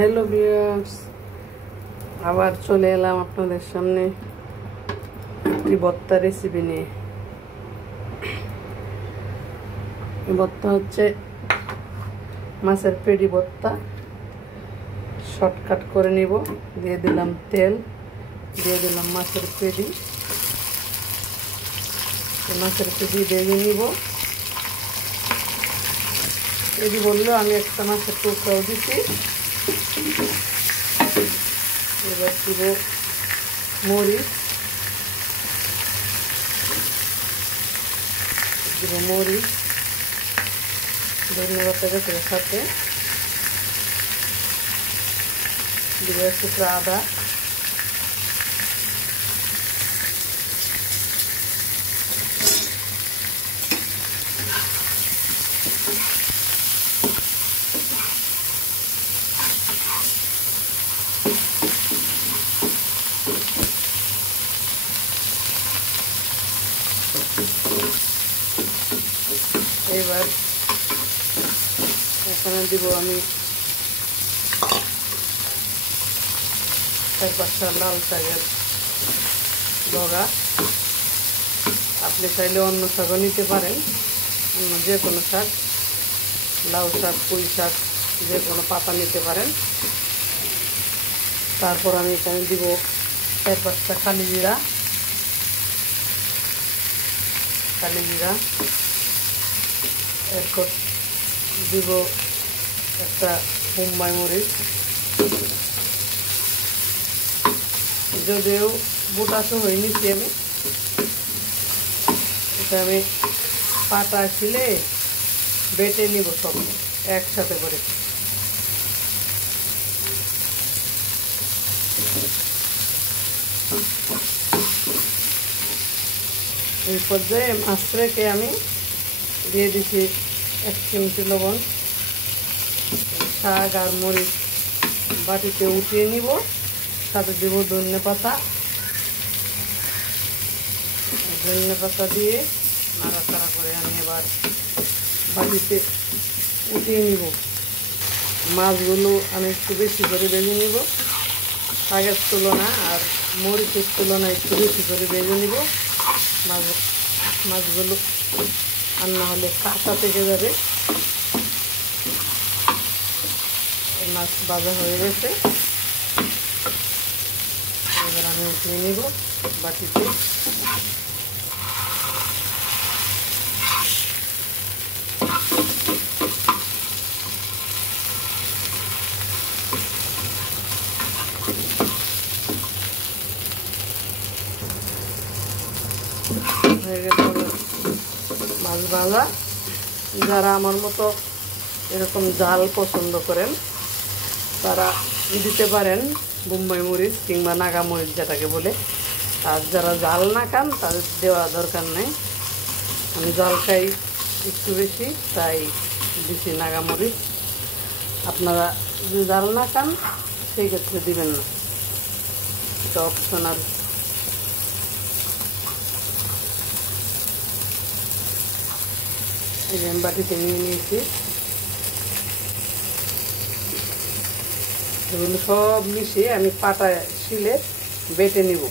Hello viewers, আবার চলে এলাম আপনাদের সামনে একটি ভর্তা রেসিপি নিয়ে। এই ভর্তা হচ্ছে মাছের পেডি ভর্তা। শর্টকাট করে নিব। দিয়ে দিলাম তেল, দিয়ে দিলাম মাছের পেডি। মাছের পেডি ভেজে নিব। পেডি বললেও আমি একটা মাছের টুকরাও দিচ্ছি। এবার দিব মরিচ, ধনিয়া পাতা গাছের সাথে দিব এক টুকরা আদা, এবার এখানে দিব আমি এক বাচ্চা লাল শাকের বড়া। আপনি চাইলে অন্য শাকও নিতে পারেন, অন্য যে কোনো শাক, লাউ শাক, পুঁই শাক, যে কোনো পাতা নিতে পারেন। তারপর আমি এখানে দিব 4-5টা কালি জিরা, এরপর দিব একটা বোম্বাই মরিচ। যদিও বুটাসও হয়নি আমি এটা আমি পাটা ছিলে বেটে নিব সব একসাথে করে। এই পর্যায়ে মাছ রেখে আমি দিয়ে দিচ্ছি 1 চিমটি লবণ। শাক আর মরিচ বাটিতে উঠিয়ে নিব, সাথে দেব ধনিয়া পাতা দিয়ে নাড়াচাড়া করে আমি এবার বাটিতে উঠিয়ে নিব। মাছগুলো আমি একটু বেশি করে ভেজে নিব, শাকের তুলনা আর মরিচের তুলনায় একটু বেশি করে ভেজে নিব। মাছগুলো আর না হলে কাঁচা থেকে যাবে। মাছ ভাজা হয়ে গেছে, এবার আমি উঠিয়ে নিব বাটিতে। হয়ে গেছে মাছ ভাজা। যারা আমার মতো এরকম ঝাল পছন্দ করেন তারা দিতে পারেন বোম্বাই মরিচ কিংবা নাগা মরিচ যেটাকে বলে। আর যারা ঝাল না খান তাদের দেওয়া দরকার নেই। আমি ঝাল খাই একটু বেশি, তাই দিচ্ছি নাগা মরিচ। আপনারা যদি ঝাল না খান সেই ক্ষেত্রে দিবেন না, এটা অপশনাল। এই যে বাটিতে নিয়ে নিয়েছি, এগুলো সব মিশিয়ে আমি পাটায় শিলে বেটে নিব।